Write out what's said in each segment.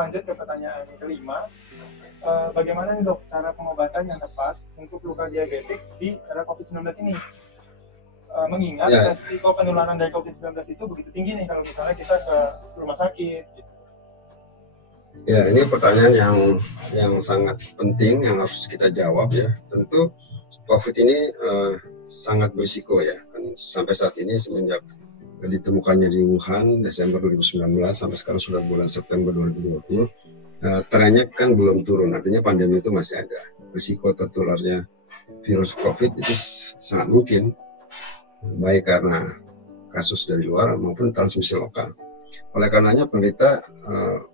lanjut ke pertanyaan kelima. Bagaimana nih dok cara pengobatan yang tepat untuk luka diabetik di era COVID-19 ini? Mengingat resiko penularan dari COVID-19 itu begitu tinggi nih kalau misalnya kita ke rumah sakit. Gitu. Ya, ini pertanyaan yang sangat penting yang harus kita jawab ya. Tentu COVID ini sangat berisiko ya. Kan sampai saat ini semenjak ditemukannya di Wuhan Desember 2019 sampai sekarang sudah bulan September 2020, trennya kan belum turun, artinya pandemi itu masih ada. Risiko tertularnya virus COVID itu sangat mungkin, baik karena kasus dari luar maupun transmisi lokal. Oleh karenanya penderita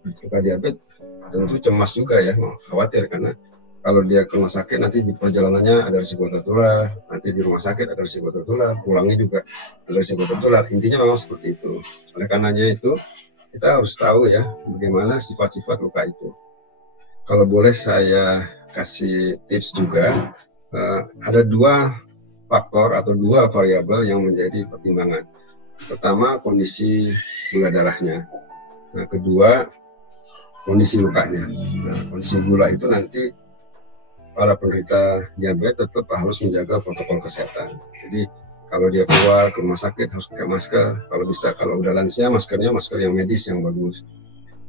luka diabetes tentu cemas juga ya, khawatir karena kalau dia ke rumah sakit nanti di perjalanannya ada risiko tertular, nanti di rumah sakit ada risiko tertular, pulangnya juga ada risiko tertular. Intinya memang seperti itu. Oleh karenanya itu kita harus tahu ya bagaimana sifat-sifat luka itu. Kalau boleh saya kasih tips juga, ada dua faktor atau dua variabel yang menjadi pertimbangan. Pertama, kondisi gula darahnya. Nah, kedua, kondisi lukanya. Nah, kondisi gula itu nanti para penderita diabetes tetap harus menjaga protokol kesehatan. Jadi kalau dia keluar ke rumah sakit harus pakai masker. Kalau bisa, kalau udah lansia maskernya masker yang medis yang bagus.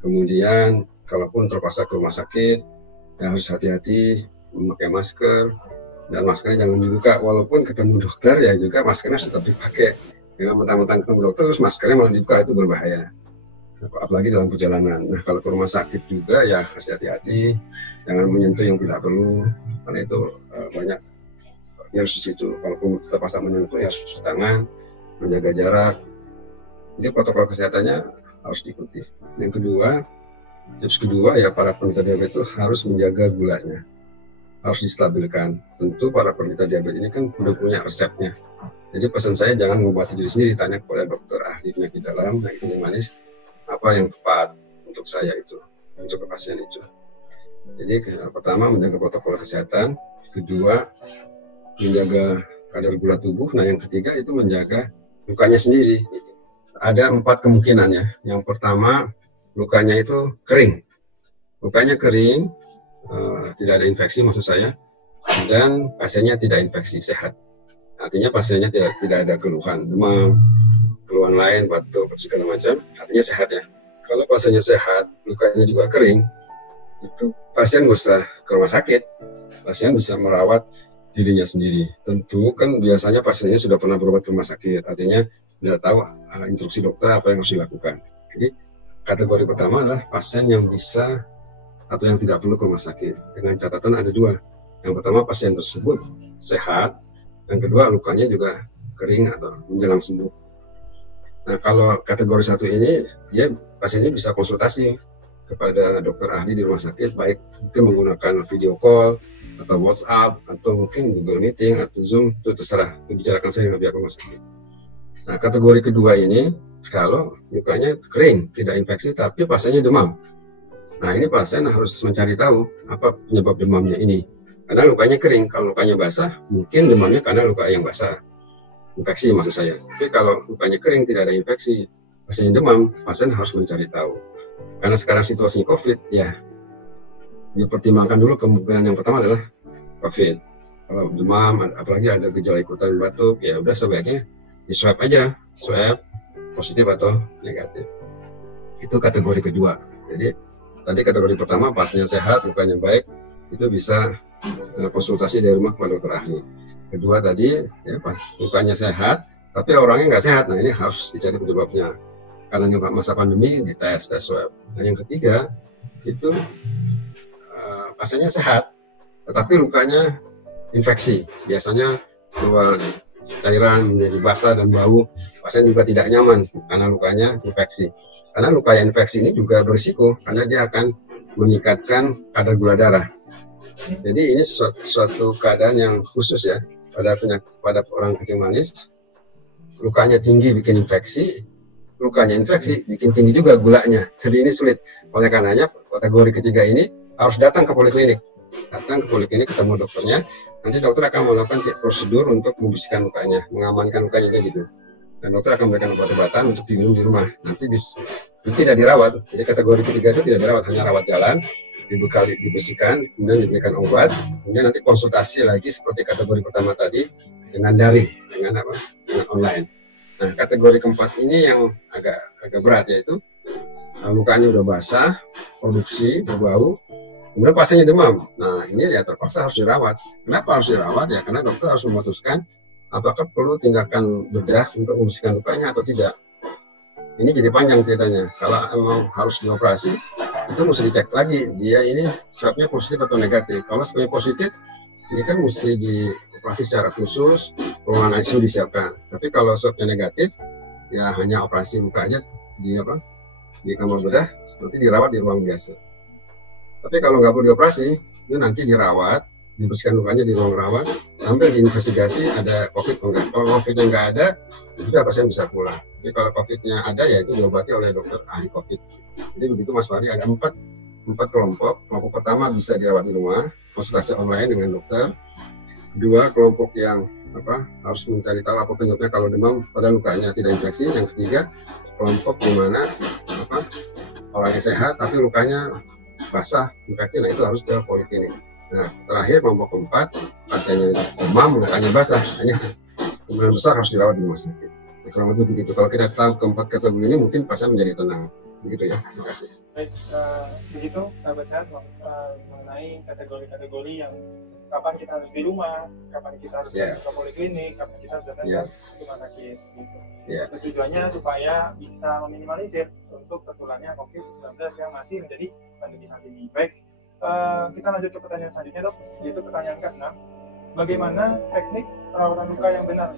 Kemudian kalaupun terpaksa ke rumah sakit, ya harus hati-hati memakai masker dan maskernya jangan dibuka. Walaupun ketemu dokter ya juga maskernya tetap dipakai. Kalau mentang-mentang ketemu dokter terus maskernya malah dibuka, itu berbahaya. Apalagi dalam perjalanan. Nah, kalau ke rumah sakit juga ya harus hati-hati, jangan menyentuh yang tidak perlu, karena itu banyak virus di situ. Kalau terpaksa menyentuh ya harus cuci tangan, menjaga jarak. Jadi protokol kesehatannya harus diikuti. Yang kedua, tips kedua ya para penderita diabetes itu harus menjaga gulanya, harus distabilkan. Tentu para penderita diabetes ini kan sudah punya resepnya. Jadi pesan saya jangan mengobati diri sendiri, tanya kepada dokter ahli penyakit dalam, penyakit manis, apa yang tepat untuk saya itu, untuk pasien itu. Jadi pertama menjaga protokol kesehatan, kedua menjaga kadar gula tubuh, nah yang ketiga itu menjaga lukanya sendiri. Ada 4 kemungkinannya. Yang pertama lukanya itu kering, lukanya kering, tidak ada infeksi maksud saya, dan pasiennya tidak infeksi, sehat. Artinya pasiennya tidak ada keluhan, demam, keluhan lain, batuk, segala macam, artinya sehat ya. Kalau pasiennya sehat, lukanya juga kering, itu pasien nggak usah ke rumah sakit, pasien bisa merawat dirinya sendiri. Tentu kan biasanya pasiennya sudah pernah berobat ke rumah sakit, artinya sudah tahu instruksi dokter apa yang harus dilakukan. Jadi kategori pertama adalah pasien yang bisa atau yang tidak perlu ke rumah sakit. Dengan catatan ada 2. Yang pertama pasien tersebut sehat, yang kedua lukanya juga kering atau menjelang sembuh. Nah, kalau kategori 1 ini, dia pasiennya bisa konsultasi kepada dokter ahli di rumah sakit, baik mungkin menggunakan video call atau WhatsApp atau mungkin Google Meeting atau Zoom, itu terserah, itu bicarakan saya dengan pihak rumah sakit. Nah, kategori kedua ini, kalau lukanya kering, tidak infeksi, tapi pasiennya demam. Nah, ini pasien harus mencari tahu apa penyebab demamnya ini. Karena lukanya kering, kalau lukanya basah, mungkin demamnya karena luka yang basah. Infeksi maksud saya. Tapi kalau lukanya kering, tidak ada infeksi, pasien demam, pasien harus mencari tahu. Karena sekarang situasinya COVID, ya dipertimbangkan dulu kemungkinan yang pertama adalah COVID. Kalau demam, apalagi ada gejala ikutan batuk, ya udah sebaiknya di swab aja, swab positif atau negatif. Itu kategori kedua. Jadi tadi kategori pertama pasiennya sehat, lukanya baik, itu bisa konsultasi dari rumah kepada dokter ahli. Kedua tadi ya, lukanya sehat, tapi orangnya nggak sehat. Nah, ini harus dicari penyebabnya. Karena masa pandemi dites swab. Nah, yang ketiga itu pasiennya sehat, tetapi lukanya infeksi. Biasanya keluar cairan menjadi basah dan bau. Pasien juga tidak nyaman karena lukanya infeksi. Karena luka infeksi ini juga berisiko karena dia akan meningkatkan kadar gula darah. Jadi ini suatu keadaan yang khusus ya pada orang kencing manis. Lukanya tinggi bikin infeksi, lukanya infeksi bikin tinggi juga gulanya. Jadi ini sulit. Oleh karenanya kategori ketiga ini harus datang ke poliklinik. Datang ke poliklinik ketemu dokternya. Nanti dokter akan melakukan prosedur untuk membersihkan lukanya, mengamankan lukanya gitu. dan dokter akan memberikan obat-obatan untuk diminum di rumah. Nanti tidak dirawat. Jadi kategori ketiga itu tidak dirawat, hanya rawat jalan, dibekali, dibersihkan, kemudian diberikan obat, kemudian nanti konsultasi lagi seperti kategori pertama tadi dengan daring, dengan online. Nah, kategori keempat ini yang agak berat, yaitu lukanya udah basah, produksi, berbau, kemudian pasiennya demam. Nah, ini ya terpaksa harus dirawat. Kenapa harus dirawat? Ya karena dokter harus memutuskan apakah perlu tindakan bedah untuk membersihkan lukanya atau tidak. Ini jadi panjang ceritanya. Kalau emang harus dioperasi, itu mesti dicek lagi dia ini swabnya positif atau negatif. Kalau swabnya positif, ini kan mesti dioperasi secara khusus, ruangan ICU disiapkan. Tapi kalau swabnya negatif, ya hanya operasi luka aja di kamar bedah, seperti dirawat di ruang biasa. Tapi kalau nggak perlu dioperasi, itu nanti dirawat, dibersihkan lukanya di ruang rawat, sambil diinvestigasi ada COVID atau enggak. Kalau COVID-nya nggak ada, sudah pasien bisa pulang. Jadi kalau COVID-nya ada, ya itu diobati oleh dokter ahli COVID. Jadi begitu Mas Fahri, ada empat kelompok. Kelompok pertama bisa dirawat di rumah, konsultasi online dengan dokter. Kedua, kelompok yang harus mencari tahu apa penyebabnya kalau demam pada lukanya tidak infeksi. Yang ketiga, kelompok di mana orangnya sehat tapi lukanya basah infeksi, nah itu harus ke poliklinik. Nah, terakhir kelompok keempat, pasiennya demam, lukanya basah, hanya kemungkinan besar harus dirawat di rumah sakit. Kurang lebih begitu. Kalau kita tahu keempat kategori ini, mungkin pasien menjadi tenang. Begitu ya. Terima kasih. Baik, begitu sahabat sehat mengenai kategori-kategori yang kapan kita harus di rumah, kapan kita harus ke poliklinik, kapan kita harus datang ke rumah sakit. Gitu. Tujuannya supaya bisa meminimalisir untuk tertularnya COVID-19 yang masih menjadi pandemi saat ini. Baik, kita lanjut ke pertanyaan selanjutnya, Dok, yaitu pertanyaan ke-6. Bagaimana teknik perawatan luka yang benar?